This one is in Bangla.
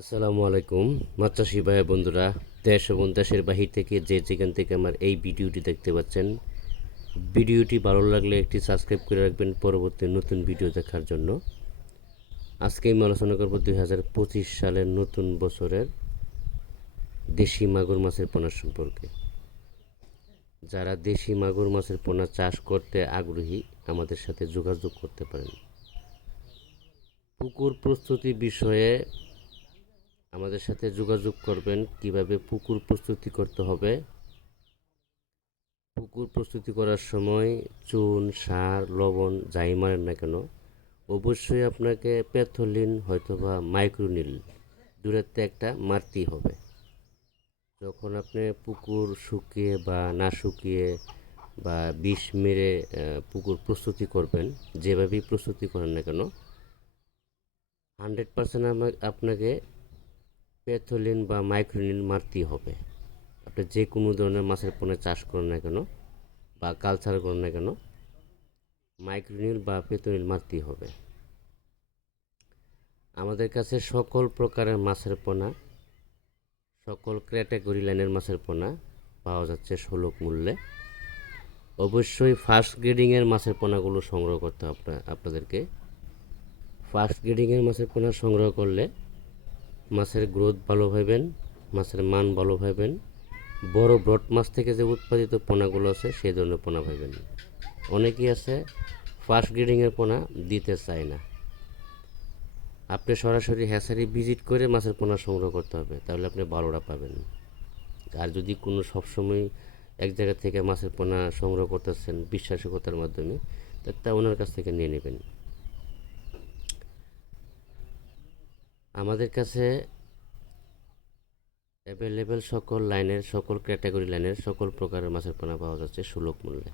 আসসালামু আলাইকুম, মাত্রাসী ভাই বন্ধুরা। দেশ এবং দেশের বাহির থেকে যে যেখান থেকে আমার এই ভিডিওটি দেখতে পাচ্ছেন, ভিডিওটি ভালো লাগলে একটি সাবস্ক্রাইব করে রাখবেন পরবর্তী নতুন ভিডিও দেখার জন্য। আজকে আমি আলোচনা করব দুই হাজার পঁচিশ সালের নতুন বছরের দেশি মাগুর মাছের পোনা সম্পর্কে। যারা দেশি মাগুর মাছের পোনা চাষ করতে আগ্রহী, আমাদের সাথে যোগাযোগ করতে পারেন। পুকুর প্রস্তুতি বিষয়ে আমাদের সাথে যোগাযোগ করবেন কীভাবে পুকুর প্রস্তুতি করতে হবে। পুকুর প্রস্তুতি করার সময় চুন, সার, লবণ যাই মারেন না কেন, অবশ্যই আপনাকে প্যাথোলিন হয়তোবা মাইক্রোনিল দূরত্বে একটা মারতেই হবে। যখন আপনি পুকুর শুকিয়ে বা না শুকিয়ে বা বিষ মেরে পুকুর প্রস্তুতি করবেন, যেভাবেই প্রস্তুতি করেন না কেন হান্ড্রেড পার্সেন্ট আপনাকে প্যাথোলিন বা মাইক্রোনিল মারতেই হবে। আপনি যে কোনো ধরনের মাছের পোনা চাষ করেন না কেন বা কালচার করেন না কেন, মাইক্রোনিল বা প্যাথোনিল মারতেই হবে। আমাদের কাছে সকল প্রকারের মাছের পোনা, সকল ক্যাটাগরি লাইনের মাছের পোনা পাওয়া যাচ্ছে সুলভ মূল্যে। অবশ্যই ফার্স্ট গ্রেডিংয়ের মাছের পোনাগুলো সংগ্রহ করতে হবে আপনা- আপনাদেরকে। ফার্স্ট গ্রেডিংয়ের মাছের পোনা সংগ্রহ করলে মাছের গ্রোথ ভালো পাবেন মাছের মান ভালো পাবেন বড় ব্রড মাছ থেকে যে উৎপাদিত পোনাগুলো আছে, সেই ধরনের পোনা পাবেন অনেকেই আছে, ফার্স্ট গ্রেডিংয়ের পোনা দিতে চায় না। আপনি সরাসরি হ্যাচারি ভিজিট করে মাছের পোনা সংগ্রহ করতে হবে, তাহলে আপনি ভালোটা পাবেন। আর যদি কোনো সবসময় এক জায়গা থেকে মাছের পোনা সংগ্রহ করতেছেন বিশ্বাসকতার মাধ্যমে তা ওনার কাছ থেকে নিয়ে নেবেন। আমাদের কাছে অ্যাভেলেবেল সকল লাইনের সকল ক্যাটাগরি লাইনের সকল প্রকারের মাছের পোনা পাওয়া যাচ্ছে সুলভ মূল্যে।